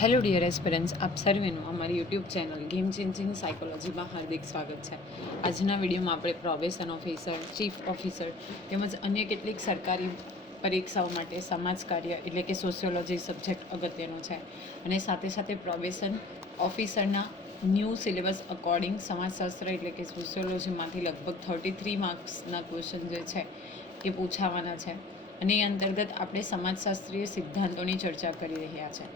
Hello dear aspirants, આપ સર્વેનું અમારી YouTube channel game changing સાયકોલોજીમાં હાર્દિક સ્વાગત છે. આજના વિડીયોમાં આપણે પ્રોબેશન ઓફિસર, ચીફ ઓફિસર તેમજ અન્ય કેટલીક સરકારી પરીક્ષાઓ માટે સમાજ કાર્ય એટલે કે સોશિયોલોજી સબ્જેક્ટ અગત્યનો છે અને સાથે સાથે પ્રોબેશન ઓફિસરના ન્યૂ સિલેબસ અકોર્ડિંગ સમાજશાસ્ત્ર એટલે કે સોશિયોલોજીમાંથી લગભગ 33 માર્ક્સના ક્વેશ્ચન જે છે એ પૂછાવાના છે અને એ અંતર્ગત આપણે સમાજશાસ્ત્રીય સિદ્ધાંતોની ચર્ચા કરી રહ્યા છે.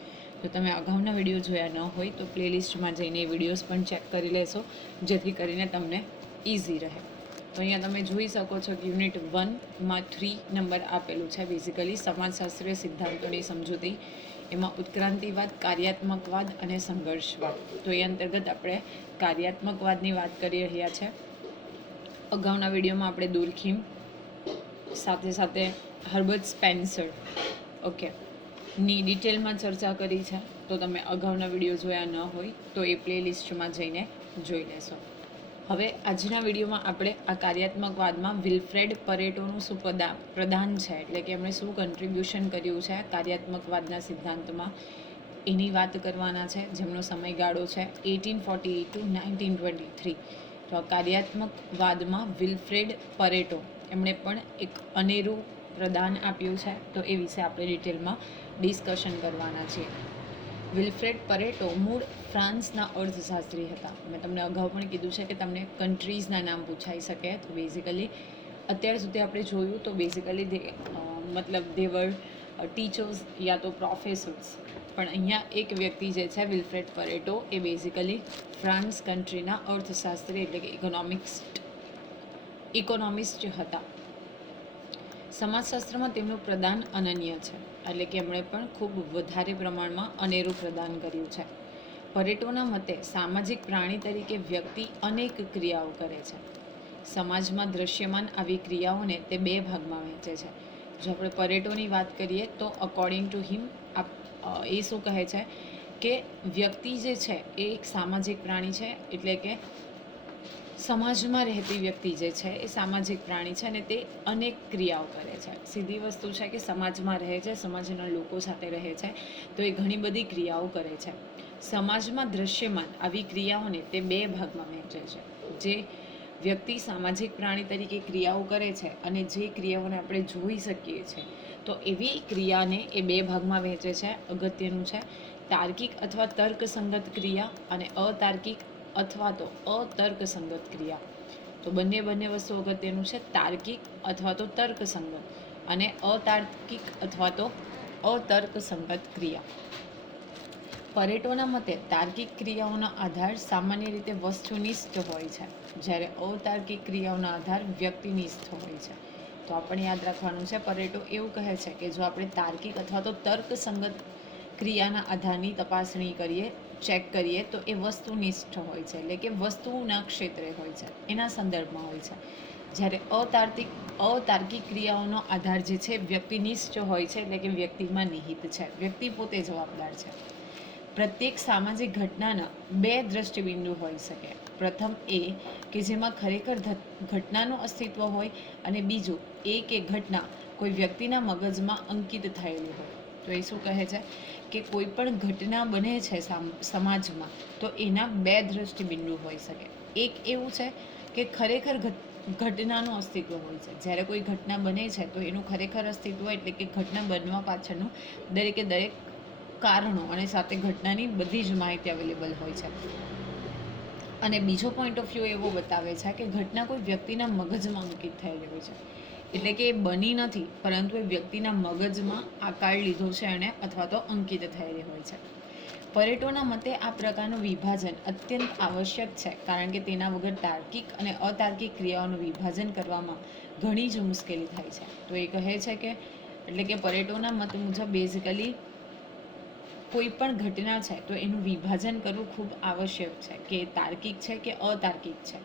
જો તમે અગાઉના વિડીયો જોયા ન હોય તો પ્લેલિસ્ટમાં જઈને એ વિડીયોઝ પણ ચેક કરી લેશો, જેથી કરીને તમને ઇઝી રહે. તો અહીંયા તમે જોઈ શકો છો કે યુનિટ 1માં 3 નંબર આપેલું છે. બેઝિકલી સમાજશાસ્ત્રીય સિદ્ધાંતોની સમજૂતી, એમાં ઉત્ક્રાંતિવાદ, કાર્યાત્મકવાદ અને સંઘર્ષવાદ. તો એ અંતર્ગત આપણે કાર્યાત્મકવાદની વાત કરી રહ્યા છે. અગાઉના વિડીયોમાં આપણે દુર્ખીમ સાથે સાથે હર્બર્ટ સ્પેન્સર ની ડિટેલમાં ચર્ચા કરી છે. તો તમે અગાઉના વિડીયો જોયા ન હોય તો એ પ્લેલિસ્ટમાં જઈને જોઈ લેશો. હવે આજના વિડીયોમાં આપણે આ કાર્યાત્મકવાદમાં વિલ્ફ્રેડ પરેટોનું શું પ્રદાન છે, એટલે કે એમણે શું કન્ટ્રીબ્યુશન કર્યું છે કાર્યાત્મકવાદના સિદ્ધાંતમાં, એની વાત કરવાના છે, જેમનો સમયગાળો છે 1848 to 1923. તો આ કાર્યાત્મકવાદમાં વિલ્ફ્રેડ પરેટો એમણે પણ એક અનેરું પ્રદાન આપ્યું છે. તો એ વિશે આપણે ડિટેલમાં ડિસ્કશન કરવાના છીએ. વિલ્ફ્રેડ પરેટો મૂળ ફ્રાન્સના અર્થશાસ્ત્રી હતા. મેં તમને અગાઉ પણ કીધું છે કે તમને કન્ટ્રીઝના નામ પૂછાઈ શકે. તો બેઝિકલી અત્યાર સુધી આપણે જોયું તો બેઝિકલી દેવર ટીચર્સ યા તો પ્રોફેસર્સ, પણ અહીંયા એક વ્યક્તિ જે છે વિલ્ફ્રેડ પરેટો એ બેઝિકલી ફ્રાન્સ કન્ટ્રીના અર્થશાસ્ત્રી એટલે કે ઇકોનોમિસ્ટ હતા. સમાજશાસ્ત્રમાં તેમનું પ્રદાન અનન્ય છે, એટલે કે એમણે પણ ખૂબ વધારે પ્રમાણમાં અનેરું પ્રદાન કર્યું છે. પરેટોના મતે સામાજિક પ્રાણી તરીકે વ્યક્તિ અનેક ક્રિયાઓ કરે છે. સમાજમાં દૃશ્યમાન આવી ક્રિયાઓને તે બે ભાગમાં વહેંચે છે. જો આપણે પરેટોની વાત કરીએ તો અકોર્ડિંગ ટુ હિમ એ શું કહે છે કે વ્યક્તિ જે છે એ એક સામાજિક પ્રાણી છે, એટલે કે સમાજમાં રહેતી વ્યક્તિ જે છે એ સામાજિક પ્રાણી છે અને તે અનેક ક્રિયાઓ કરે છે. સીધી વસ્તુ છે કે સમાજમાં રહે છે, સમાજના લોકો સાથે રહે છે, તો એ ઘણી બધી ક્રિયાઓ કરે છે. સમાજમાં દૃશ્યમાન આવી ક્રિયાઓને તે બે ભાગમાં વહેંચે છે. જે વ્યક્તિ સામાજિક પ્રાણી તરીકે ક્રિયાઓ કરે છે અને જે ક્રિયાઓને આપણે જોઈ શકીએ છીએ, તો એવી ક્રિયાને એ બે ભાગમાં વહેંચે છે. અગત્યનું છે તાર્કિક અથવા તર્કસંગત ક્રિયા અને અતાર્કિક અથવા તો અતર્કસંગત ક્રિયા. તો બંને વસ્તુ અગત્યનું છે, તાર્કિક અથવા તો તર્કસંગત અને અતાર્કિક અથવા તો અતર્કસંગત ક્રિયા. પરેટોના મતે તાર્કિક ક્રિયાઓનો આધાર સામાન્ય રીતે વસ્તુનિષ્ઠ હોય છે, જ્યારે અતાર્કિક ક્રિયાઓનો આધાર વ્યક્તિનિષ્ઠ હોય છે. તો આપણે યાદ રાખવાનું છે, પરેટો એવું કહે છે કે જો આપણે તાર્કિક અથવા તો તર્કસંગત ક્રિયાના આધારની તપાસણી કરીએ, ચેક કરીએ, તો એ વસ્તુનિષ્ઠ હોય છે, એટલે કે વસ્તુના ક્ષેત્રે હોય છે, એના સંદર્ભમાં હોય છે. જ્યારે અતાર્કિક ક્રિયાઓનો આધાર જે છે વ્યક્તિનિષ્ઠ હોય છે, એટલે કે વ્યક્તિમાં નિહિત છે, વ્યક્તિ પોતે જવાબદાર છે. પ્રત્યેક સામાજિક ઘટનાના બે દ્રષ્ટિબિંદુ હોઈ શકે. પ્રથમ એ કે જેમાં ખરેખર ઘટનાનું અસ્તિત્વ હોય, અને બીજું એ કે ઘટના કોઈ વ્યક્તિના મગજમાં અંકિત થયેલી હોય. તો એ શું કહે છે કે કોઈ પણ ઘટના બને છે સમાજમાં, તો એના બે દ્રષ્ટિબિંદુ હોઈ શકે. એક એવું છે કે ખરેખર ઘટનાનું અસ્તિત્વ હોય છે. જ્યારે કોઈ ઘટના બને છે તો એનું ખરેખર અસ્તિત્વ એટલે કે ઘટના બનવા પાછળનું દરેકે દરેક કારણો અને સાથે ઘટનાની બધી જ માહિતી અવેલેબલ હોય છે. અને બીજો પોઈન્ટ ઓફ વ્યૂ એવો બતાવે છે કે ઘટના કોઈ વ્યક્તિના મગજમાં અંકિત થયેલી હોય છે, એટલે કે એ બની નથી, પરંતુ એ વ્યક્તિના મગજમાં આકાર લીધો છે એને, અથવા તો અંકિત થયેલી હોય છે. પરેટોના મતે આ પ્રકારનું વિભાજન અત્યંત આવશ્યક છે, કારણ કે તેના વગર તાર્કિક અને અતાર્કિક ક્રિયાઓનું વિભાજન કરવામાં ઘણી જ મુશ્કેલી થાય છે. તો એ કહે છે કે એટલે કે પરેટોના મત મુજબ બેઝિકલી કોઈ પણ ઘટના છે તો એનું વિભાજન કરવું ખૂબ આવશ્યક છે, કે તાર્કિક છે કે અતાર્કિક છે.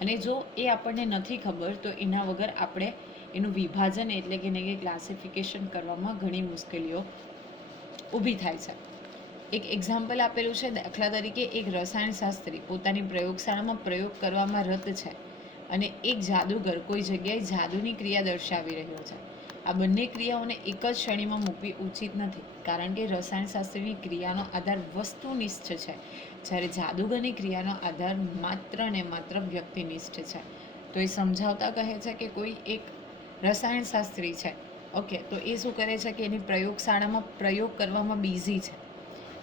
અને જો એ આપણને નથી ખબર તો એના વગર આપણે એનું વિભાજન એટલે કે એને ક્લાસિફિકેશન કરવામાં ઘણી મુશ્કેલીઓ ઊભી થાય છે. એક એક્ઝામ્પલ આપેલું છે, દાખલા તરીકે એક રસાયણશાસ્ત્રી પોતાની પ્રયોગશાળામાં પ્રયોગ કરવામાં રત છે અને એક જાદુગર કોઈ જગ્યાએ જાદુની ક્રિયા દર્શાવી રહ્યો છે. આ બંને ક્રિયાઓને એક જ શ્રેણીમાં મૂકવી ઉચિત નથી, કારણ કે રસાયણશાસ્ત્રની ક્રિયાનો આધાર વસ્તુનિષ્ઠ છે, જ્યારે જાદુગરની ક્રિયાનો આધાર માત્ર ને માત્ર વ્યક્તિનિષ્ઠ છે. તો એ સમજાવતા કહે છે કે કોઈ એક રસાયણશાસ્ત્રી છે, ઓકે, તો એ શું કરે છે કે એની પ્રયોગશાળામાં પ્રયોગ કરવામાં બિઝી છે,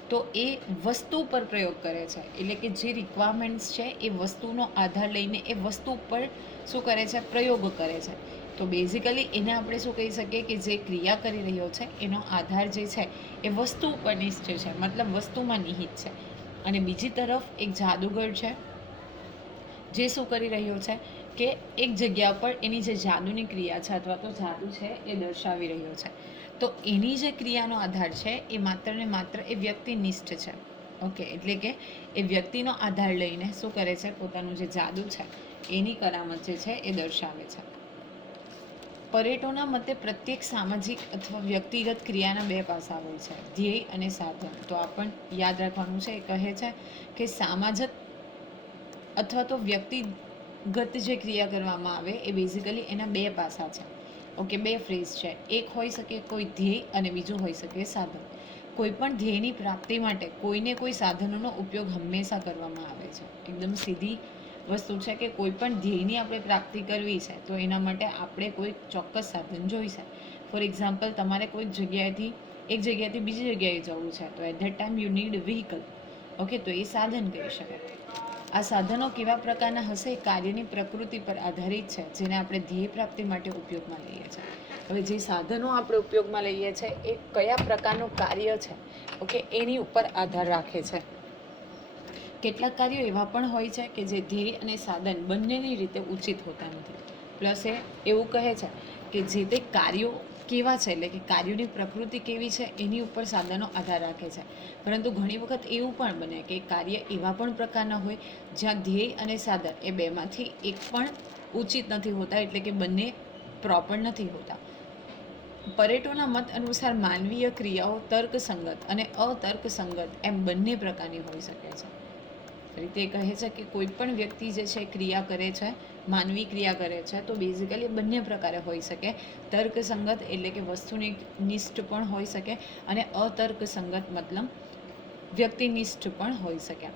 તો એ વસ્તુ પર પ્રયોગ કરે છે, એટલે કે જે રિક્વાયરમેન્ટ્સ છે એ વસ્તુનો આધાર લઈને એ વસ્તુ પર શું કરે છે, પ્રયોગ કરે છે. તો બેઝિકલી એને આપણે શું કહી શકીએ કે જે ક્રિયા કરી રહ્યો છે એનો આધાર જે છે એ વસ્તુ ઉપર નિશ્ચિત છે, મતલબ વસ્તુમાં નિહિત છે. અને બીજી તરફ એક જાદુગર છે જે શું કરી રહ્યો છે કે એક જગ્યા પર એની જે જાદુની ક્રિયા છે અથવા તો જાદુ છે એ દર્શાવી રહ્યો છે. તો એની જે ક્રિયાનો આધાર છે એ માત્ર ને માત્ર એ વ્યક્તિનિષ્ઠ છે. ઓકે, એટલે કે એ વ્યક્તિનો આધાર લઈને શું કરે છે, પોતાનું જે જાદુ છે એની કરામત જે છે એ દર્શાવે છે. પરેટોના મતે પ્રત્યેક સામાજિક અથવા વ્યક્તિગત ક્રિયાના બે પાસા હોય છે, ધ્યેય અને સાધન. તો આ પણ યાદ રાખવાનું છે. એ કહે છે કે સામાજિક અથવા તો વ્યક્તિગત જે ક્રિયા કરવામાં આવે એ બેઝિકલી એના બે પાસા છે. ઓકે, બે ફ્રેઝ છે. એક હોઈ શકે કોઈ ધ્યેય અને બીજું હોઈ શકે સાધન. કોઈ પણ ધ્યેયની પ્રાપ્તિ માટે કોઈને કોઈ સાધનોનો ઉપયોગ હંમેશા કરવામાં આવે છે. એકદમ સીધી વસ્તુ છે કે કોઈ પણ ધ્યેયની આપણે પ્રાપ્તિ કરવી છે તો એના માટે આપણે કોઈ ચોક્કસ સાધન જોઈશે. ફોર એક્ઝામ્પલ, તમારે કોઈ જગ્યાએથી એક જગ્યાએથી બીજી જગ્યાએ જવું છે તો at that time you need vehicle. Okay, તો એ સાધન કહી શકાય. આ સાધનો કેવા પ્રકારના હશે એ કાર્યની પ્રકૃતિ પર આધારિત છે, જેને આપણે ધ્યેય પ્રાપ્તિ માટે ઉપયોગમાં લઈએ છીએ. હવે જે સાધનો આપણે ઉપયોગમાં લઈએ છીએ એ કયા પ્રકારનું કાર્ય છે, ઓકે, એની ઉપર આધાર રાખે છે. કેટલાક કાર્યો એવા પણ હોય છે કે જે ધ્યેય અને સાધન બંનેની રીતે ઉચિત હોતા નથી. પ્લસ એ એવું કહે છે કે જે તે કાર્યો કેવા છે, એટલે કે કાર્યોની પ્રકૃતિ કેવી છે એની ઉપર સાધનો આધાર રાખે છે. પરંતુ ઘણી વખત એવું પણ બને કે કાર્ય એવા પણ પ્રકારના હોય જ્યાં ધ્યેય અને સાધન એ બેમાંથી એક પણ ઉચિત નથી હોતા, એટલે કે બંને પ્રોપર નથી હોતા. પરેટોના મત અનુસાર માનવીય ક્રિયાઓ તર્કસંગત અને અતર્કસંગત એમ બંને પ્રકારની હોઈ શકે છે. રીતે કહે છે કે કોઈ પણ વ્યક્તિ જે છે ક્રિયા કરે છે, માનવી ક્રિયા કરે છે, તો બેઝિકલી બંને પ્રકારે હોઈ શકે. તર્કસંગત એટલે કે વસ્તુનિષ્ઠ પણ હોઈ શકે અને અતર્કસંગત મતલબ વ્યક્તિનિષ્ઠ પણ હોઈ શકે.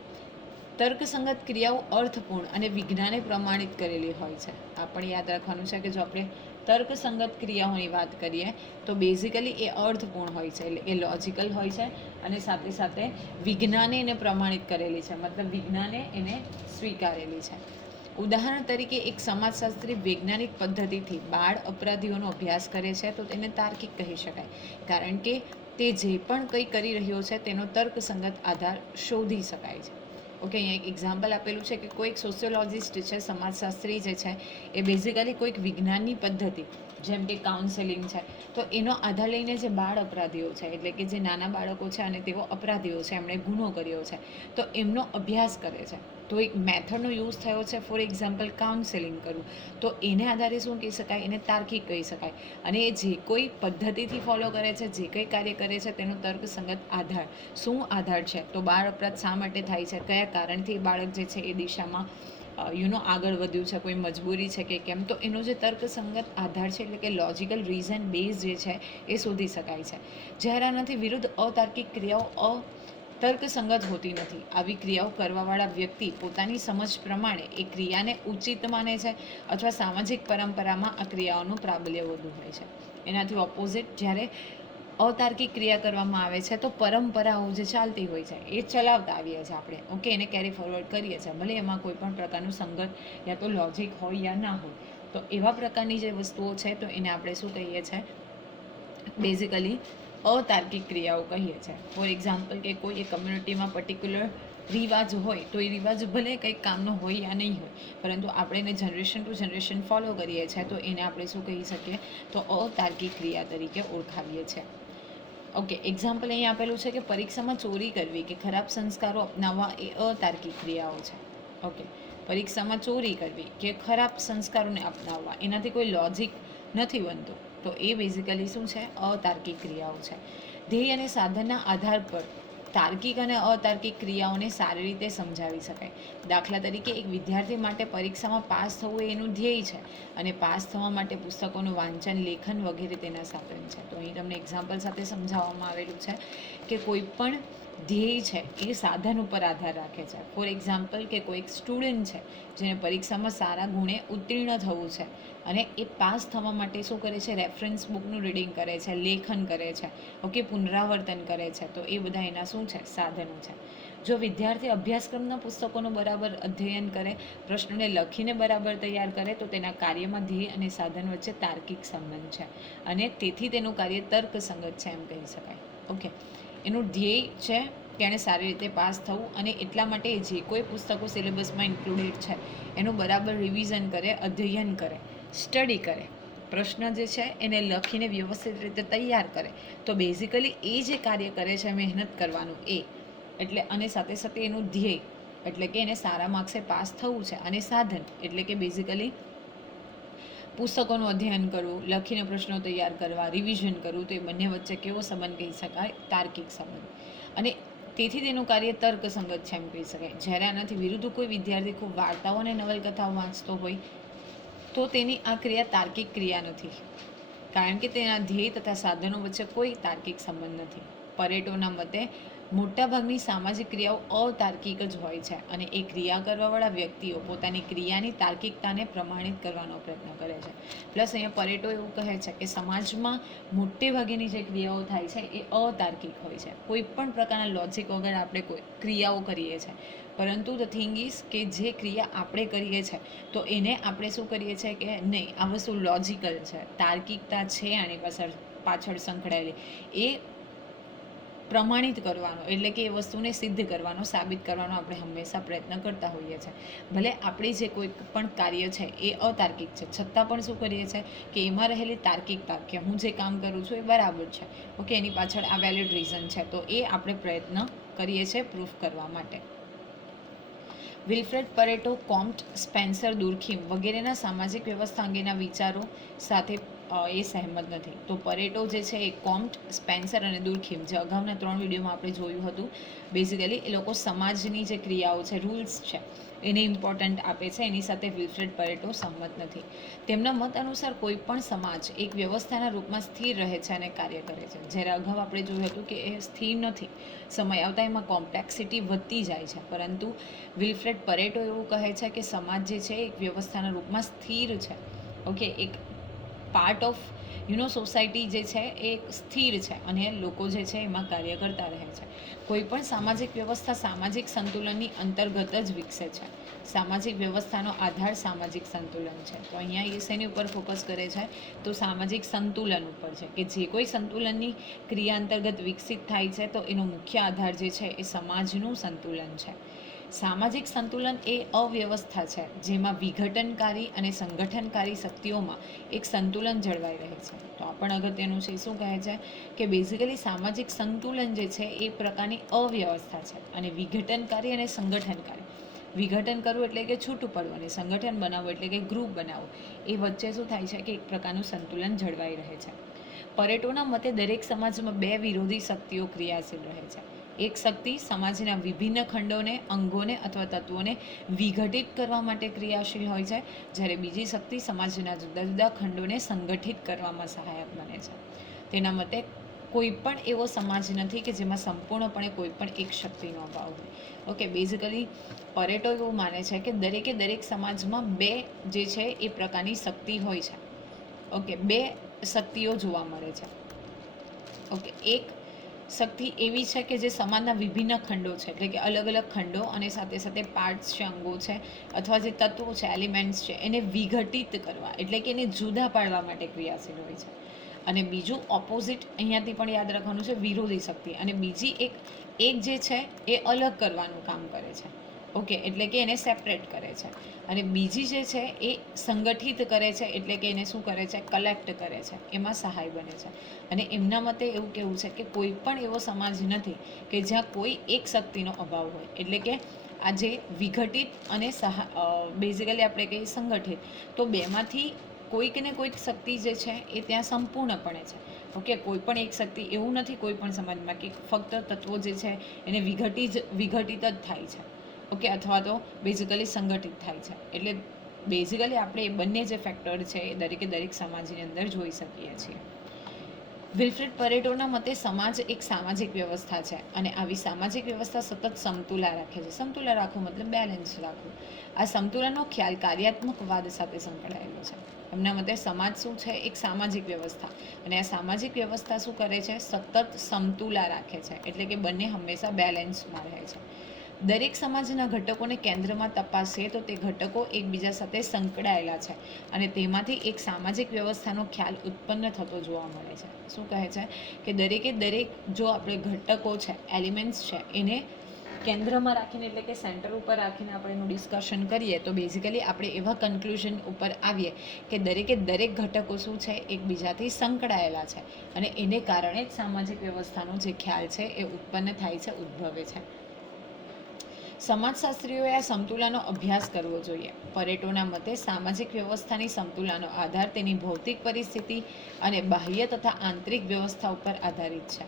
તર્કસંગત ક્રિયાઓ અર્થપૂર્ણ અને વિજ્ઞાને પ્રમાણિત કરેલી હોય છે. આ પણ યાદ રાખવાનું છે કે જો આપણે તર્કસંગત ક્રિયાઓની વાત કરીએ તો બેઝિકલી એ અર્થપૂર્ણ હોય છે, એટલે એ લોજિકલ હોય છે અને સાથે સાથે વિજ્ઞાને એને પ્રમાણિત કરેલી છે, મતલબ વિજ્ઞાને એને સ્વીકારેલી છે. ઉદાહરણ તરીકે એક સમાજશાસ્ત્રી વૈજ્ઞાનિક પદ્ધતિથી બાળ અપરાધીઓનો અભ્યાસ કરે છે તો તેને તાર્કિક કહી શકાય, કારણ કે તે જે પણ કંઈ કરી રહ્યો છે તેનો તર્કસંગત આધાર શોધી શકાય છે. ઓકે, અહીંયા એક એક્ઝામ્પલ આપેલું છે કે કોઈક સોશિયોલોજિસ્ટ છે, સમાજશાસ્ત્રી જે છે એ બેઝિકલી કોઈક વિજ્ઞાનની પદ્ધતિ જેમ કે કાઉન્સેલિંગ છે તો એનો આધાર લઈને જે બાળ અપરાધીઓ છે, એટલે કે જે નાના બાળકો છે અને તેઓ અપરાધીઓ છે, એમણે ગુનો કર્યો છે, તો એમનો અભ્યાસ કરે છે. તો એક મેથડનો યુઝ થયો છે, ફોર એક્ઝામ્પલ કાઉન્સેલિંગ કરવું, તો એને આધારે શું કહી શકાય, એને તાર્કિક કહી શકાય. અને એ જે કોઈ પદ્ધતિથી ફોલો કરે છે, જે કંઈ કાર્ય કરે છે તેનો તર્કસંગત આધાર શું આધાર છે, તો બાળ અપરાધ શા માટે થાય છે, કયા કારણથી બાળક જે છે એ દિશામાં આગળ વધ્યું છે, કોઈ મજબૂરી છે કે કેમ, તો એનો જે તર્કસંગત આધાર છે એટલે કે લોજિકલ રીઝન બેઝ જે છે એ શોધી શકાય છે. જ્યારે આનાથી વિરુદ્ધ અતાર્કિક ક્રિયાઓ તર્કસંગત હોતી નથી. આવી ક્રિયાઓ કરવાવાળા વ્યક્તિ પોતાની સમજ પ્રમાણે એ ક્રિયાને ઉચિત માને છે અથવા સામાજિક પરંપરામાં આ ક્રિયાઓનું પ્રાબલ્ય વધુ હોય છે. એનાથી ઓપોઝિટ જ્યારે અતાર્કિક ક્રિયા કરવામાં આવે છે તો પરંપરાઓ જે ચાલતી હોય છે એ ચલાવતા આવીએ છીએ આપણે, ઓકે, એને કેરી ફોરવર્ડ કરીએ છીએ, ભલે એમાં કોઈ પણ પ્રકારનું સંગત યા તો લોજિક હોય યા ના હોય. તો એવા પ્રકારની જે વસ્તુઓ છે તો એને આપણે શું કહીએ છીએ, બેઝિકલી અતાર્કિક ક્રિયાઓ કહીએ છીએ. ફોર એક્ઝામ્પલ કે કોઈ એક કમ્યુનિટીમાં પર્ટિક્યુલર રિવાજ હોય તો એ રિવાજ ભલે કંઈક કામનો હોય યા નહીં હોય, પરંતુ આપણે એને જનરેશન ટુ જનરેશન ફોલો કરીએ છીએ તો એને આપણે શું કહી શકીએ, તો અતાર્કિક ક્રિયા તરીકે ઓળખાવીએ છીએ. ઓકે, એક્ઝામ્પલ અહીં આપેલું છે કે પરીક્ષામાં ચોરી કરવી કે ખરાબ સંસ્કારો અપનાવવા એ અતાર્કિક ક્રિયાઓ છે. ઓકે, પરીક્ષામાં ચોરી કરવી કે ખરાબ સંસ્કારોને અપનાવવા એનાથી કોઈ લોજિક નથી બનતું, તો એ બેઝિકલી શું છે, અતાર્કિક ક્રિયાઓ છે. ધ્યેય અને સાધનના આધાર પર તાર્કિક અને અતાર્કિક ક્રિયાઓને સારી રીતે સમજાવી શકાય. દાખલા તરીકે એક વિદ્યાર્થી માટે પરીક્ષામાં પાસ થવું એ એનું ધ્યેય છે અને પાસ થવા માટે પુસ્તકોનું વાંચન, લેખન વગેરે તેના સાધન છે. તો અહીં તમને એક્ઝામ્પલ સાથે સમજાવવામાં આવેલું છે કે કોઈ પણ ધ્યેય છે એ સાધન ઉપર આધાર રાખે છે. ફોર એક્ઝામ્પલ કે કોઈ એક સ્ટુડન્ટ છે જેને પરીક્ષામાં સારા ગુણે ઉત્તીર્ણ થવું છે અને એ પાસ થવા માટે શું કરે છે, રેફરન્સ બુકનું રીડિંગ કરે છે, લેખન કરે છે, ઓકે, પુનરાવર્તન કરે છે. તો એ બધા એના શું છે, સાધનો છે. જો વિદ્યાર્થી અભ્યાસક્રમના પુસ્તકોનું બરાબર અધ્યયન કરે, પ્રશ્નોને લખીને બરાબર તૈયાર કરે તો તેના કાર્યમાં ધ્યેય અને સાધન વચ્ચે તાર્કિક સંબંધ છે અને તેથી તેનું કાર્ય તર્કસંગત છે એમ કહી શકાય. ઓકે, એનું ધ્યેય છે કે એણે સારી રીતે પાસ થવું અને એટલા માટે જે કોઈ પુસ્તકો સિલેબસમાં ઇન્ક્લુડેડ છે એનું બરાબર રિવિઝન કરે, અધ્યયન કરે, સ્ટડી કરે, પ્રશ્ન જે છે એને લખીને વ્યવસ્થિત રીતે તૈયાર કરે. તો બેઝિકલી એ જે કાર્ય કરે છે મહેનત કરવાનું એ, એટલે અને સાથે સાથે એનું ધ્યેય એટલે કે એને સારા માર્ક્સે પાસ થવું છે અને સાધન એટલે કે બેઝિકલી પુસ્તકોનું અધ્યયન કરવું, લખીને પ્રશ્નો તૈયાર કરવા, રિવિઝન કરવું. તો એ બંને વચ્ચે કેવો સંબંધ કહી શકાય, તાર્કિક સંબંધ. અને તેથી તેનું કાર્ય તર્કસંગત છે એમ કહી શકાય. જ્યારે આનાથી વિરુદ્ધ કોઈ વિદ્યાર્થી ખૂબ વાર્તાઓ અને નવલકથાઓ વાંચતો હોય તો તેની આ ક્રિયા તાર્કિક ક્રિયા નથી, કારણ કે તેના ધ્યેય તથા સાધનો વચ્ચે કોઈ તાર્કિક સંબંધ નથી. પરેટોના મતે મોટાભાગની સામાજિક ક્રિયાઓ અતાર્કિક જ હોય છે અને એ ક્રિયા કરવાવાળા વ્યક્તિઓ પોતાની ક્રિયાની તાર્કિકતાને પ્રમાણિત કરવાનો પ્રયત્ન કરે છે. પ્લસ અહીંયા પરેટો એવું કહે છે કે સમાજમાં મોટે ભાગેની જે ક્રિયાઓ થાય છે એ અતાર્કિક હોય છે. કોઈ પણ પ્રકારના લોજિક વગર આપણે કોઈ ક્રિયાઓ કરીએ છીએ, પરંતુ ધ થિંગ ઇઝ કે જે ક્રિયા આપણે કરીએ છીએ તો એને આપણે શું કરીએ છીએ કે નહીં, આ વસ્તુ લોજિકલ છે, તાર્કિકતા છે આની પાછળ સંકળાયેલી, એ પ્રમાણિત કરવાનો એટલે કે એ વસ્તુને સિદ્ધ કરવાનો, સાબિત કરવાનો આપણે હંમેશા પ્રયત્ન કરતા હોઈએ છીએ. ભલે આપણી જે કોઈ પણ કાર્ય છે એ અતાર્કિક છે, છતાં પણ શું કરીએ છીએ કે એમાં રહેલી તાર્કિકતા કે હું જે કામ કરું છું એ બરાબર છે, ઓકે, એની પાછળ આ વેલિડ રીઝન છે, તો એ આપણે પ્રયત્ન કરીએ છીએ પ્રૂફ કરવા માટે. વિલ્ફ્રેડ પરેટો, કોમ્ટ, સ્પેન્સર, દુર્ખીમ વગેરેના સામાજિક વ્યવસ્થા અંગેના વિચારો સાથે એ સહેમત નથી. તો પરેટો જે છે એ કોમ્ટ, સ્પેન્સર અને દુર્ખીમ, જે અગાઉના 3 વિડીયોમાં આપણે જોયું હતું, બેઝિકલી એ લોકો સમાજની જે ક્રિયાઓ છે, રૂલ્સ છે, એને ઇમ્પોર્ટન્ટ આપે છે. એની સાથે વિલ્ફ્રેડ પરેટો સંમત નથી. તેમના મત અનુસાર કોઈ પણ સમાજ એક વ્યવસ્થાના રૂપમાં સ્થિર રહે છે અને કાર્ય કરે છે, જ્યારે અગાઉ આપણે જોયું હતું કે એ સ્થિર નથી, સમય આવતા એમાં કોમ્પ્લેક્સિટી વધતી જાય છે. પરંતુ વિલ્ફ્રેડ પરેટો એવું કહે છે કે સમાજ જે છે એક વ્યવસ્થાના રૂપમાં સ્થિર છે, ઓકે, એક પાર્ટ ઓફ સોસાયટી જે છે એ સ્થિર છે અને લોકો જે છે એમાં કાર્ય કરતા રહે છે. કોઈ પણ સામાજિક વ્યવસ્થા સામાજિક સંતુલનની અંતર્ગત જ વિકસે છે. સામાજિક વ્યવસ્થાનો આધાર સામાજિક સંતુલન છે. તો અહીંયા એ શેની ઉપર ફોકસ કરે છે, તો સામાજિક સંતુલન ઉપર છે કે જે કોઈ સંતુલનની ક્રિયા અંતર્ગત વિકસિત થાય છે તો એનો મુખ્ય આધાર જે છે એ સમાજનું સંતુલન છે. સામાજિક સંતુલન એ અવ્યવસ્થા છે જેમાં વિઘટનકારી અને સંગઠનકારી શક્તિઓમાં એક સંતુલન જળવાઈ રહે છે. તો આ પણ અગત્યનું છે. શું કહે છે કે બેઝિકલી સામાજિક સંતુલન જે છે એ પ્રકારની અવ્યવસ્થા છે અને વિઘટનકારી અને સંગઠનકારી, વિઘટન કરવું એટલે કે છૂટું પડવું અને સંગઠન બનાવવું એટલે કે ગ્રુપ બનાવવું, એ વચ્ચે શું થાય છે કે એક પ્રકારનું સંતુલન જળવાઈ રહે છે. પરેટોના મતે દરેક સમાજમાં 2 વિરોધી શક્તિઓ ક્રિયાશીલ રહે છે. એક શક્તિ સમાજના વિભિન્ન ખંડોને, અંગોને અથવા તત્વોને વિઘટિત કરવા માટે ક્રિયાશીલ હોય છે, જ્યારે બીજી શક્તિ સમાજના જુદા જુદા ખંડોને સંગઠિત કરવામાં સહાયક બને છે. તેના મતે કોઈ પણ એવો સમાજ નથી કે જેમાં સંપૂર્ણપણે કોઈ પણ એક શક્તિનો અભાવ હોય. ઓકે, બેઝિકલી પરેટો એવું માને છે કે દરેક સમાજમાં 2 જે છે એ પ્રકારની શક્તિ હોય છે. ઓકે, 2 શક્તિઓ જોવા મળે છે. ઓકે, એક શક્તિ એવી છે કે જે સમાજના વિભિન્ન ખંડો છે, એટલે કે અલગ અલગ ખંડો અને સાથે સાથે પાર્ટ્સ છે, અંગો છે અથવા જે તત્વો છે, એલિમેન્ટ્સ છે, એને વિઘટિત કરવા એટલે કે એને જુદા પાડવા માટે ક્રિયાશીલ હોય છે. અને બીજું ઓપોઝિટ અહીંયાથી પણ યાદ રાખવાનું છે, વિરોધી શક્તિ, અને બીજી એક જે છે એ અલગ કરવાનું કામ કરે છે. ઓકે, એટલે કે એને સેપરેટ કરે છે. અને બીજી જે છે એ સંગઠિત કરે છે, એટલે કે એને શું કરે છે, કલેક્ટ કરે છે, એમાં સહાય બને છે. અને એમના મતે એવું કહેવું છે કે કોઈ પણ એવો સમાજ નથી કે જ્યાં કોઈ એક શક્તિનો અભાવ હોય, એટલે કે આ જે વિઘટિત અને બેઝિકલી આપણે કહીએ સંગઠિત, તો બેમાંથી કોઈક ને કોઈક શક્તિ જે છે એ ત્યાં સંપૂર્ણપણે છે. ઓકે, કોઈ પણ એક શક્તિ એવું નથી કોઈ પણ સમાજમાં કે ફક્ત તત્વો જે છે એને વિઘટિત જ થાય છે. ઓકે, અથવા તો બેઝિકલી સંગઠિત થાય છે. એટલે બેઝિકલી આપણે એ બંને જે ફેક્ટર છે એ દરેક સમાજની અંદર જોઈ શકીએ છીએ. વિલ્ફ્રેડ પેરેટોના મતે સમાજ એક સામાજિક વ્યવસ્થા છે અને આવી સામાજિક વ્યવસ્થા સતત સમતુલા રાખે છે. સમતુલા રાખવું મતલબ બેલેન્સ રાખવું. આ સમતુલાનો ખ્યાલ કાર્યાત્મકવાદ સાથે સંકળાયેલો છે. એમના મતે સમાજ શું છે? એક સામાજિક વ્યવસ્થા, અને આ સામાજિક વ્યવસ્થા શું કરે છે? સતત સમતુલા રાખે છે, એટલે કે બંને હંમેશા બેલેન્સમાં રહે છે. દરેક સમાજના ઘટકોને કેન્દ્રમાં તપાસીએ તો તે ઘટકો એકબીજા સાથે સંકળાયેલા છે અને તેમાંથી એક સામાજિક વ્યવસ્થાનો ખ્યાલ ઉત્પન્ન થતો જોવા મળે છે. શું કહે છે કે દરેક જો આપણે ઘટકો છે, એલિમેન્ટ્સ છે, એને કેન્દ્રમાં રાખીને એટલે કે સેન્ટર ઉપર રાખીને આપણે એનું ડિસ્કશન કરીએ તો બેઝિકલી આપણે એવા કન્ક્લુઝન ઉપર આવીએ કે દરેક ઘટકો શું છે? એકબીજાથી સંકળાયેલા છે અને એને કારણે જ સામાજિક વ્યવસ્થાનો જે ખ્યાલ છે એ ઉત્પન્ન થાય છે, ઉદ્ભવે છે. સમાજશાસ્ત્રીઓએ આ સમતુલાનો અભ્યાસ કરવો જોઈએ. પેરેટોના મતે સામાજિક વ્યવસ્થાની સમતુલાનો આધાર તેની ભૌતિક પરિસ્થિતિ અને બાહ્ય તથા આંતરિક વ્યવસ્થા ઉપર આધારિત છે.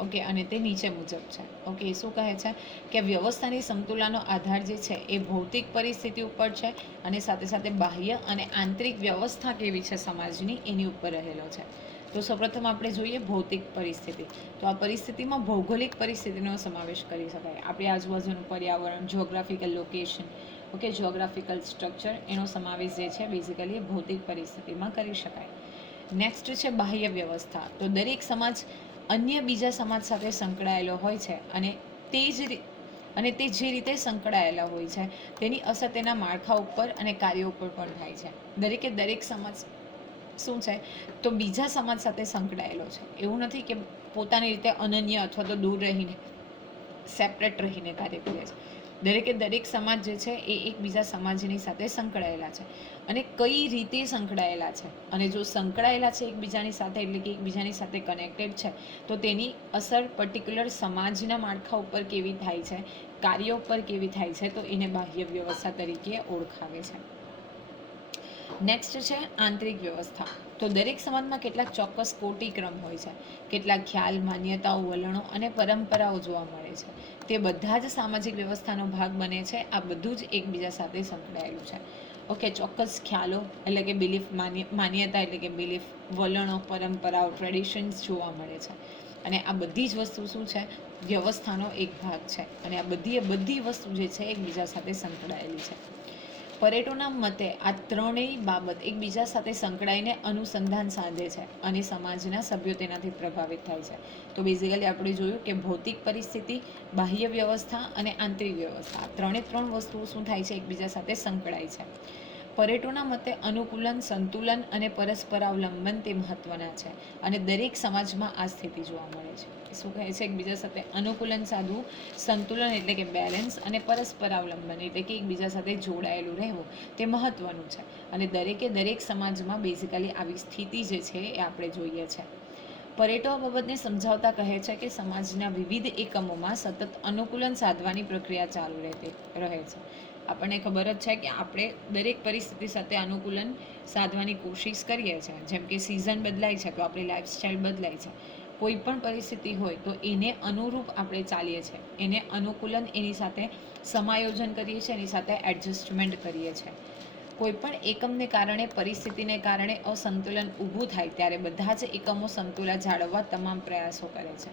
ઓકે, અને તે નીચે મુજબ છે. ઓકે, શું કહે છે કે વ્યવસ્થાની સમતુલાનો આધાર જે છે એ ભૌતિક પરિસ્થિતિ ઉપર છે અને સાથે સાથે બાહ્ય અને આંતરિક વ્યવસ્થા કેવી છે સમાજની એની ઉપર રહેલો છે. તો સૌપ્રથમ આપણે જોઈએ ભૌતિક પરિસ્થિતિ. તો આ પરિસ્થિતિમાં ભૌગોલિક પરિસ્થિતિનો સમાવેશ કરી શકાય. આપણી આજુબાજુનું પર્યાવરણ, geographical location, okay, geographical structure, એનો સમાવેશ જે છે બેઝિકલી ભૌતિક પરિસ્થિતિમાં કરી શકાય. નેક્સ્ટ છે બાહ્ય વ્યવસ્થા. તો દરેક સમાજ અન્ય બીજા સમાજ સાથે સંકળાયેલો હોય છે અને તે જે રીતે સંકળાયેલા હોય છે તેની અસર તેના માળખા ઉપર અને કાર્યો ઉપર પણ થાય છે. દરેક સમાજ શું છે તો બીજા સમાજ સાથે સંકળાયેલો છે. એવું નથી કે પોતાની રીતે અનન્ય અથવા તો દૂર રહીને, સેપરેટ રહીને કાર્ય કરે છે. દરેક સમાજ જે છે એ એકબીજા સમાજની સાથે સંકળાયેલા છે. અને કઈ રીતે સંકળાયેલા છે, અને જો સંકળાયેલા છે એકબીજાની સાથે એટલે કે એકબીજાની સાથે કનેક્ટેડ છે તો તેની અસર પર્ટિક્યુલર સમાજના માળખા ઉપર કેવી થાય છે, કાર્યો ઉપર કેવી થાય છે, તો એને બાહ્ય વ્યવસ્થા તરીકે ઓળખાવે છે. નેક્સ્ટ છે આંતરિક વ્યવસ્થા. તો દરેક સમાજમાં કેટલાક ચોક્કસ કોટિક્રમ હોય છે, કેટલાક ખ્યાલ, માન્યતાઓ, વલણો અને પરંપરાઓ જોવા મળે છે. તે બધા જ સામાજિક વ્યવસ્થાનો ભાગ બને છે. આ બધું જ એકબીજા સાથે સંકળાયેલું છે. ઓકે, ચોક્કસ ખ્યાલો એટલે કે બિલીફ, માન્યતા એટલે કે બિલીફ, વલણો, પરંપરાઓ, ટ્રેડિશન્સ જોવા મળે છે. અને આ બધી જ વસ્તુ શું છે? વ્યવસ્થાનો એક ભાગ છે. અને આ બધી વસ્તુ જે છે એકબીજા સાથે સંકળાયેલી છે. પેરેટોના મતે આ ત્રણેય બાબત એકબીજા સાથે સંકળાઈને અનુસંધાન સાધે છે અને સમાજના સભ્યો તેનાથી પ્રભાવિત થાય છે. તો બેઝિકલી આપણે જોયું કે ભૌતિક પરિસ્થિતિ, બાહ્ય વ્યવસ્થા અને આંતરિક વ્યવસ્થા, ત્રણ વસ્તુઓ શું થાય છે? એકબીજા સાથે સંકળાય છે. પેરેટોના મતે અનુકૂલન, સંતુલન અને પરસ્પરાવલંબન તે મહત્વના છે અને દરેક સમાજમાં આ સ્થિતિ જોવા મળે છે. શું કહે છે? એકબીજા સાથે અનુકૂલન સાધવું, સંતુલન એટલે કે બેલેન્સ, અને પરસ્પરાવલંબન એટલે કે એકબીજા સાથે જોડાયેલું રહેવું તે મહત્વનું છે. અને દરેક સમાજમાં બેઝિકલી આવી સ્થિતિ જે છે એ આપણે જોઈએ છે. પેરેટો આ બાબતને સમજાવતા કહે છે કે સમાજના વિવિધ એકમોમાં સતત અનુકૂલન સાધવાની પ્રક્રિયા ચાલુ રહે છે. આપણને ખબર જ છે કે આપણે દરેક પરિસ્થિતિ સાથે અનુકૂલન સાધવાની કોશિશ કરીએ છીએ. જેમ કે સિઝન બદલાય છે તો આપણી લાઈફસ્ટાઈલ બદલાય છે. કોઈ પણ પરિસ્થિતિ હોય તો એને અનુરૂપ આપણે ચાલીએ છીએ, એને અનુકૂલન, એની સાથે સમાયોજન કરીએ છીએ, એની સાથે એડજસ્ટમેન્ટ કરીએ છીએ. કોઈ પણ એકમને કારણે, પરિસ્થિતિને કારણે અસંતુલન ઊભું થાય ત્યારે બધા જ એકમો સંતુલન જાળવવા તમામ પ્રયાસો કરે છે.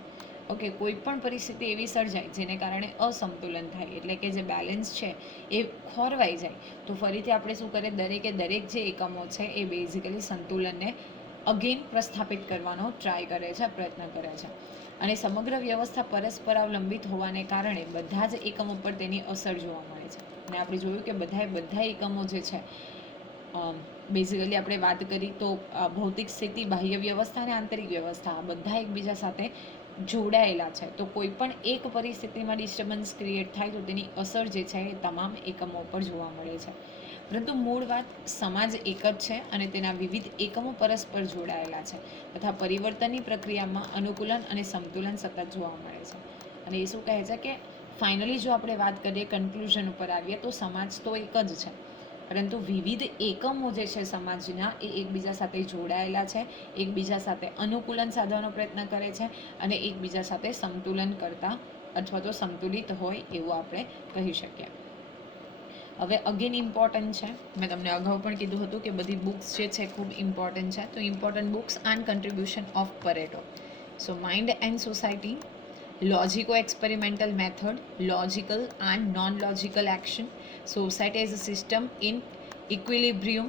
ઓકે, કોઈ પણ પરિસ્થિતિ એવી સર્જાય જેને કારણે અસંતુલન થાય એટલે કે જે બેલેન્સ છે એ ખોરવાઈ જાય તો ફરીથી આપણે શું કરીએ? દરેક જે એકમો છે એ બેઝિકલી સંતુલનને અગેન પ્રસ્થાપિત કરવાનો ટ્રાય કરે છે, પ્રયત્ન કરે છે. અને સમગ્ર વ્યવસ્થા પરસ્પરાવલંબિત હોવાને કારણે બધા જ એકમો પર તેની અસર જોવા મળે છે. અને આપણે જોયું કે બધા એકમો જે છે બેઝિકલી આપણે વાત કરી તો ભૌતિક સ્થિતિ, બાહ્ય વ્યવસ્થા અને આંતરિક વ્યવસ્થા બધા એકબીજા સાથે જોડાયેલા છે. તો કોઈ પણ એક પરિસ્થિતિમાં ડિસ્ટર્બન્સ ક્રિએટ થાય તો તેની અસર જે છે એ તમામ એકમો પર જોવા મળે છે. પરંતુ મૂળ વાત સમાજ એક જ છે અને તેના વિવિધ એકમો પરસ્પર જોડાયેલા છે તથા પરિવર્તનની પ્રક્રિયામાં અનુકૂલન અને સંતુલન સતત જોવા મળે છે. અને એ શું કહે છે કે ફાઇનલી જો આપણે વાત કરીએ, કન્ક્લુઝન ઉપર આવીએ તો સમાજ તો એક જ છે. પરંતુ વિવિધ એકમો જે છે સમાજના એ એકબીજા સાથે જોડાયેલા છે, એકબીજા સાથે અનુકૂલન સાધવાનો પ્રયત્ન કરે છે અને એકબીજા સાથે સંતુલન કરતા અથવા તો સંતુલિત હોય એવું આપણે કહી શકીએ. હવે અગેન ઇમ્પોર્ટન્ટ છે, મેં તમને અગાઉ પણ કીધું હતું કે બધી બુક્સ જે છે ખૂબ ઇમ્પોર્ટન્ટ છે. તો important books and contribution of Pareto. So mind and society, logico experimental method, logical and non logical action, society as a system in equilibrium,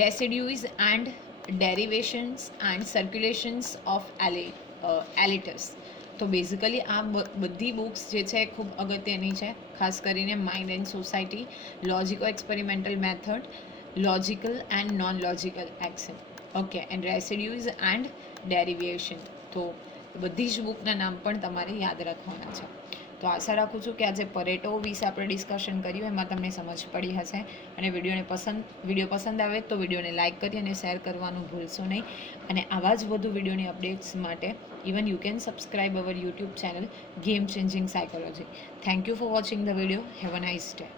residues and derivations and circulations of elites. તો basically આ બધી books જે છે એ ખૂબ અગત્યની છે, ખાસ કરીને mind and society, logico experimental method, logical and non logical action, okay, and residues and derivation. તો બધી જ બુકના નામ પણ તમારે યાદ રાખવાના છે. તો આશા રાખું છું કે આજે પરેટો વિશે આપણે ડિસ્કશન કર્યું એમાં તમને સમજ પડી હશે. અને વિડીયો પસંદ આવે તો વિડીયોને લાઇક કરી અને શેર કરવાનું ભૂલશો નહીં. અને આવા જ વધુ વિડીયોની અપડેટ્સ માટે even you can subscribe our YouTube channel game changing psychology. Thank you for watching the video. Have a nice day.